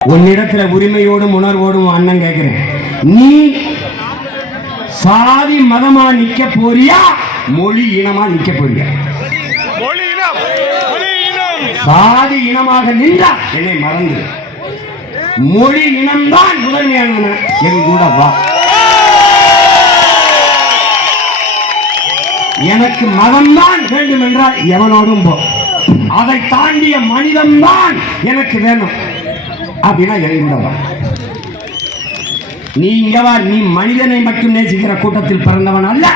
உன்னிடத்துல உரிமையோடும் உணர்வோடும் அண்ணன் கேட்கிறேன் நீ சாதி மதமா நிக்க போறியா? மொழி இனமா நிக்க போறியா? சாதி இனமாக நின்றா என்னை மறந்து மொழி இனம்தான் முதன்மையான என் கூட வா. எனக்கு மதம்தான் வேண்டும் என்றால் எவனோடும் போ. அதை தாண்டிய மனிதம்தான் எனக்கு வேணும். அப்படின்னா வா நீ இங்க வா நீ மனிதனை மட்டும் நேசிக்கிற கூட்டத்தில் பிறந்தவன் அல்ல.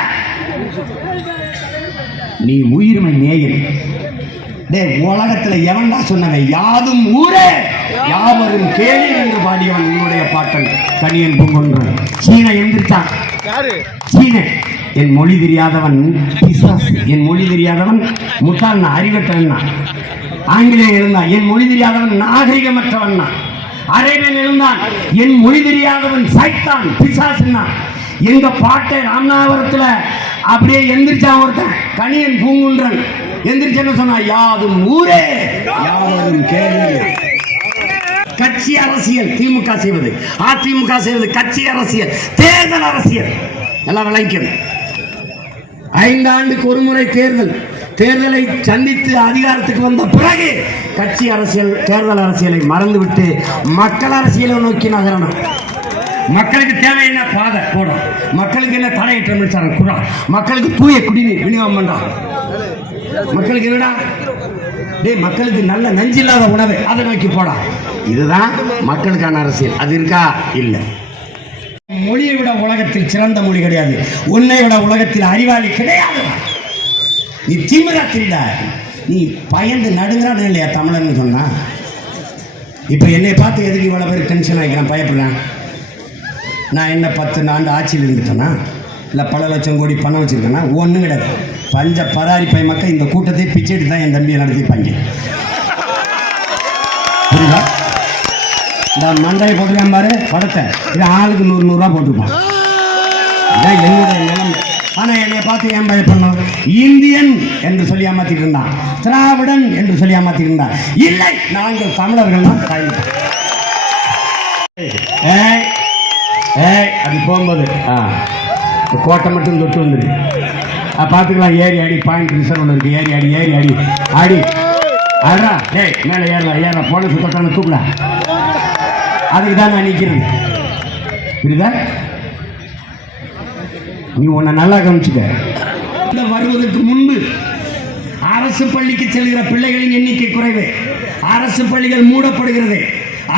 நீ உயிர்மை நேயன். டேய் உலகத்துல எவன்டா சொன்னவன் யாதும் ஊரே யாவரும் கேளு என்று பாடியவன் உன்னுடைய பாட்டன் கணியன் பூங்கொன்றன் சீன எந்திரிச்சான். சீன. என் மொழி தெரியாதவன். என் மொழி தெரியாதவன் முட்டாள் அறிவற்றவன் ஆங்கிலேயன் இருந்தான் என் மொழி தெரியாதவன் நாகரிகமற்றவன் அரேபியன் இருந்தான் என் மொழி தெரியாதவன் சைத்தான் பிசாசுன்னா. எங்க பாட்டை ராமநாதபுரத்துல அப்படியே எந்திரிச்சான் ஒருத்தன். கணியன் பூங்குன்றன். எந்திரிச்சேன்னு சொன்னா யாதும் ஊரே? யாவரும் கேள்வி கட்சி அரசியல் திமுக செய்வது. அதிமுக செய்வது கட்சி அரசியல் தேர்தல் அரசியல். எல்லாம் விளங்கிக்கணும். ஐந்தாண்டுக்கு ஒரு முறை தேர்தல். தேர்தலை சந்தித்து அதிகாரத்துக்கு வந்த பிறகு கட்சி அரசியல் தேர்தல் அரசியலை மறந்துவிட்டு மக்கள் அரசியலை நோக்கி நகரணும். மக்களுக்கு தேவை என்ன பாதை போடும் மக்களுக்கு என்ன தடையற்ற மின்சாரம் குழா மக்களுக்கு தூய குடிநீர் விநியோகம் பண்றான் மக்களுக்கு என்னடா? டேய் மக்களுக்கு நல்ல நஞ்சில்லாத உணவை அதை நோக்கி போடா. இதுதான் மக்களுக்கான அரசியல். அது இருக்கா? இல்லை. மொழியை விட உலகத்தில் சிறந்த மொழி கிடையாது. உன்னை விட உலகத்தில் அறிவாளி கிடையாது. நீ திமிரா திருடா. நீ பயந்து நடுங்கிறான் இல்லையா தமிழன் சொன்னா? இப்போ என்னை பார்த்து எதுக்கு இவ்வளோ பேர் டென்ஷன் ஆகிக்கிறான் பயப்படுறேன்? நான் என்ன பத்து ஆண்டு ஆட்சியில் இருந்துட்டேனா? இல்லை பல லட்சம் கோடி பணம் வச்சுருக்கேன்னா ஒன்றும் கிடையாது. பஞ்ச பராரி பை மக்கள் இந்த கூட்டத்தை பிச்சைட்டு தான் என் தம்பியை நடத்திப்பாங்க. புரியுதா? இந்த மண்டையை போட்டுருக்கான் பாரு படத்தை. இது ஆளுக்கு நூறு நூறுரூவா போட்டுருப்பான். இதான் என்னுடைய நிலைமை. ஆனா என்னை பார்த்து ஏன் பயப்படணும் இந்தியன் என்று சொல்லி ஏமாத்திட்டு இருந்தான். திராவிடன் என்று சொல்லி ஏமாத்திட்டு இருந்தான். இல்லை நாங்கள் தமிழர்கள் தான் தாய். ஏய் ஏய் அது போகும்போது ஆ கோட்டை மட்டும் தொட்டு வந்துடு பார்த்துக்கலாம் ஏறி அடி பாயிண்ட் ரிசர்வ் இருக்கு. ஏறி அடி ஏறி அடி. அடி. அடா ஏய் மேலே ஏறலாம் ஏறலாம் போன தொட்டான தூக்குடா. அதுக்கு தான் நான் நிற்கிறேன் புரியுதா? நீ உன்னை நல்லா கவனிச்சுக்க. வருவதற்கு முன்பு அரசு பள்ளிக்கு செல்கிற பிள்ளைகளின் எண்ணிக்கை குறைவு. அரசு பள்ளிகள் மூடப்படுகிறது.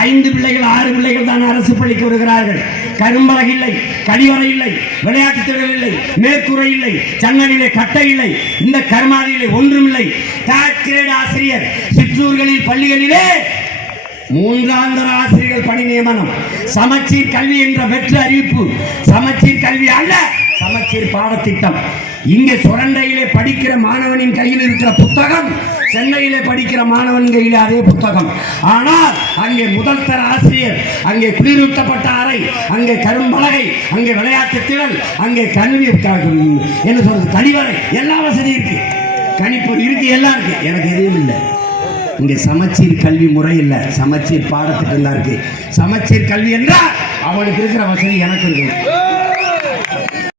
ஐந்து பிள்ளைகள் ஆறு பிள்ளைகள் தான் அரசு பள்ளிக்கு வருகிறார்கள். கரும்பலக இல்லை கழிவறை இல்லை விளையாட்டு திடல் இல்லை மேற்கூரை இல்லை ஜன்னலிலே கட்டை இல்லை இந்த கர்மாதியிலே ஒன்றுமில்லை தேர்ட் கிரேட் ஆசிரியர் சிற்றூர்களில் பள்ளிகளிலே மூன்றாந்தர ஆசிரியர்கள் பணி நியமனம். சமச்சீர் கல்வி என்ற வெற்று அறிவிப்பு சமச்சீர் கல்வி அல்ல. சமச்சீர் பாடத்திட்டம். இங்கே சுரண்டையிலே படிக்கிற மாணவனின் கையில் இருக்கிற புத்தகம் சென்னையிலே படிக்கிற மாணவன் கையில் அதே புத்தகம். ஆனால் அங்கே முதல் தர ஆசிரியர் அங்கே குளிரூட்டப்பட்ட அறை அங்கே கரும்பலகை அங்கே விளையாட்டு திறன் அங்கே கல்வி க- என்ன சொல்றது? கழிவறை. எல்லா வசதி இருக்கு. கணிப்பொறி இருக்கு எல்லாம் இருக்கு. எனக்கு எதுவும் இல்லை. இங்கே சமச்சீர் கல்வி முறை இல்லை. சமச்சீர் பாடத்திட்டம் தான் இருக்கு. சமச்சீர் கல்வி என்றால் அவனுக்கு இருக்கிற வசதி எனக்கு இருக்கு